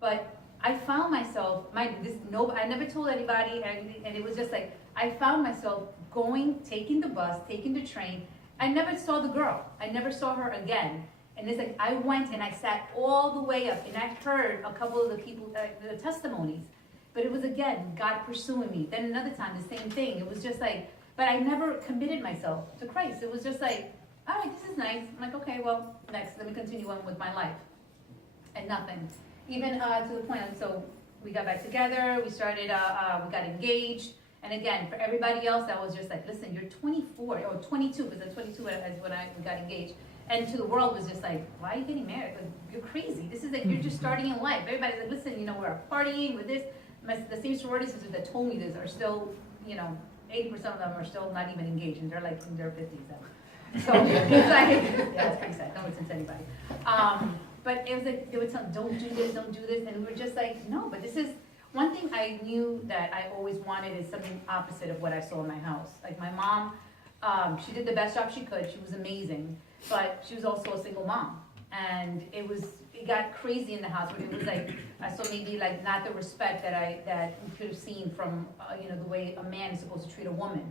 But I found myself, I never told anybody, and it was just like, I found myself taking the bus, taking the train. I never saw the girl. I never saw her again. And it's like, I went and I sat all the way up, and I heard a couple of the people, the testimonies. But it was, again, God pursuing me. Then another time, the same thing. It was just like, but I never committed myself to Christ. It was just like, all right, this is nice. I'm like, okay, well, next, let me continue on with my life. And nothing. Even to the point, so we got back together, we started, we got engaged. And again, for everybody else, that was just like, listen, you're 24, or 22, because at 22 is when we got engaged. And to the world was just like, why are you getting married? Like, you're crazy. This is like, you're just starting in life. Everybody's like, listen, we're partying with this. The same sorority sisters that told me this are still, 80% of them are still not even engaged, and they're like in their 50s now. So it's like, yeah, it's pretty sad. No offense to anybody. But it was like, they would tell, don't do this, and we were just like, no, but this is, one thing I knew that I always wanted is something opposite of what I saw in my house. Like my mom, she did the best job she could, she was amazing, but she was also a single mom. And it got crazy in the house, where it was like, I saw maybe like not the respect that you could have seen from, the way a man is supposed to treat a woman.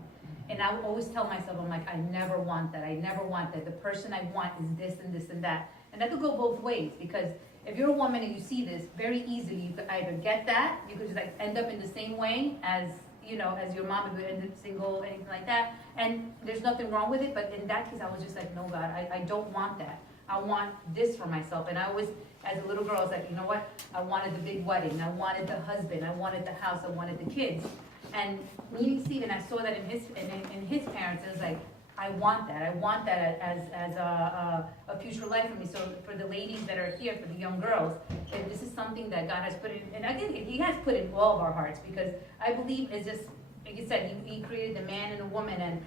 And I would always tell myself, I'm like, I never want that. The person I want is this and this and that. And that could go both ways, because if you're a woman and you see this, very easily you could either get that, you could just like end up in the same way as, as your mom, if you end up single, anything like that. And there's nothing wrong with it, but in that case, I was just like, no, God, I don't want that. I want this for myself. And I always, as a little girl, I was like, you know what? I wanted the big wedding. I wanted the husband. I wanted the house. I wanted the kids. And meeting Stephen, I saw that in his parents. It was like, I want that. I want that as a future life for me. So for the ladies that are here, for the young girls, if this is something that God has put in, and I think He has put in all of our hearts, because I believe it's just, like you said, He created the man and the woman. And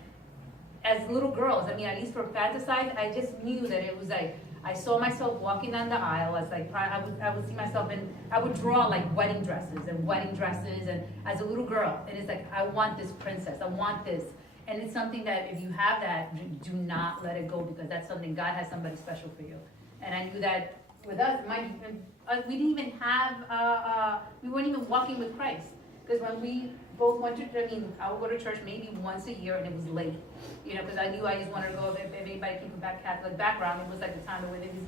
as little girls, I mean, at least for fantasize, I just knew that it was like, I saw myself walking down the aisle as like, I would see myself I would draw like wedding dresses, and as a little girl, and it's like, I want this princess, I want this. And it's something that if you have that, do not let it go, because that's something, God has somebody special for you. And I knew that with us, we didn't even have, we weren't even walking with Christ. Because when we both went to, I would go to church maybe once a year, and it was late. Because I knew I just wanted to go, if anybody came from Catholic background, it was like the time when they was,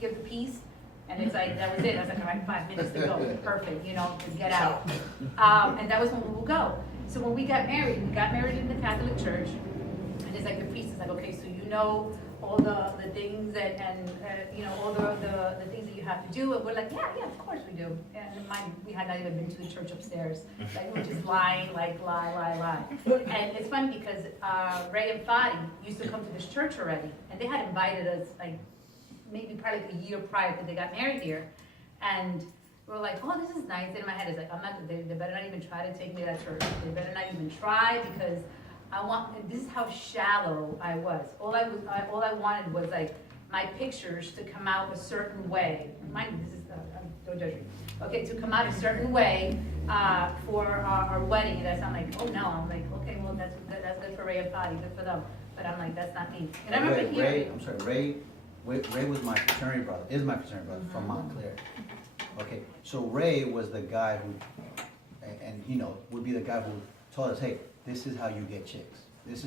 give the peace. And it's like, that was it. I was like, all right, 5 minutes to go. Perfect, to get out. And that was when we would go. So when we got married in the Catholic Church, and it's like the priest is like, okay, so all the things and all the things that you have to do, and we're like, yeah, of course we do. And we had not even been to the church upstairs. Like, we were just lying, like lie. And it's funny because Ray and Fadi used to come to this church already, and they had invited us like maybe probably like a year prior because they got married here, and we're like, oh, this is nice. And in my head, it's like, they better not even try to take me to that church. They better not even try, because this is how shallow I was. All I wanted was like my pictures to come out a certain way. Mind you, this is, don't judge me. Okay, to come out a certain way for our wedding. And that's, I'm like, oh no. I'm like, okay, well, that's good for Ray and Fadi, good for them. But I'm like, that's not me. And I remember Ray was my fraternity brother, is my fraternity brother from Montclair. Okay, so Ray was the guy who, and would be the guy who told us, hey, this is how you get chicks. Let's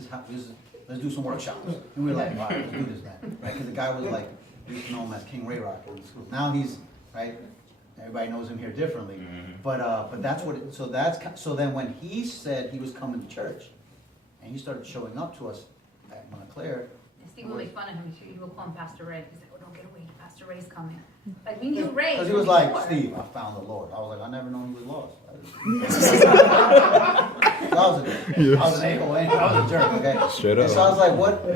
do some workshops. And we were like, all right, let's do this, man. Right? Because the guy was like, we used to know him as King Ray Rock in school. Now he's, right, everybody knows him here differently. Mm-hmm. But that's what, so then when he said he was coming to church, and he started showing up to us at Montclair. Steve would make fun of him. He would call him Pastor Ray. He's like, oh, don't get away. Pastor Ray's coming. Like, we knew Ray. Because he was like, Steve, I found the Lord. I was like, I never known he was lost. I was an a-hole. I was a jerk, okay? Straight up. And so I was like, what the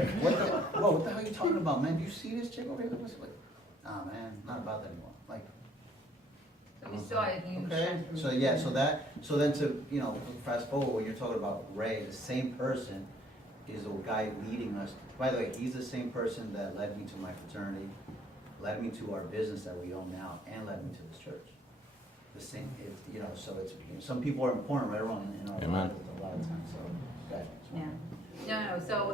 hell are you talking about, man? Do you see this chick over here? Like, nah, man, not about that anymore. Like, so we saw it. Okay. So then to, fast forward, when you're talking about Ray, the same person is the guy leading us. By the way, he's the same person that led me to my fraternity, led me to our business that we own now, and led me to this church. The same, so it's, some people are important right around in our lives a lot of times, so, gotcha. Yeah. No, so,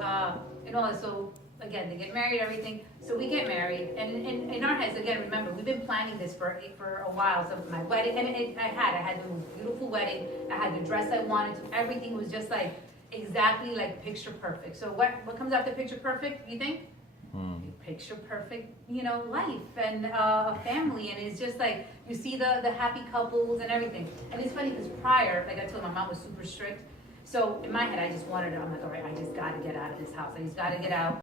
so again, they get married, everything, so we get married, and in our heads, again, remember, we've been planning this for a while, so my wedding, and I had the most beautiful wedding, I had the dress I wanted to, everything was just like, exactly like picture perfect. So what comes after picture perfect, you think? Picture perfect, you know, life and a family, and it's just like, you see the happy couples and everything. And it's funny, because prior, like I told you, my mom was super strict, so in my head, I just wanted it, I'm like, all right, I just gotta get out of this house, I just gotta get out.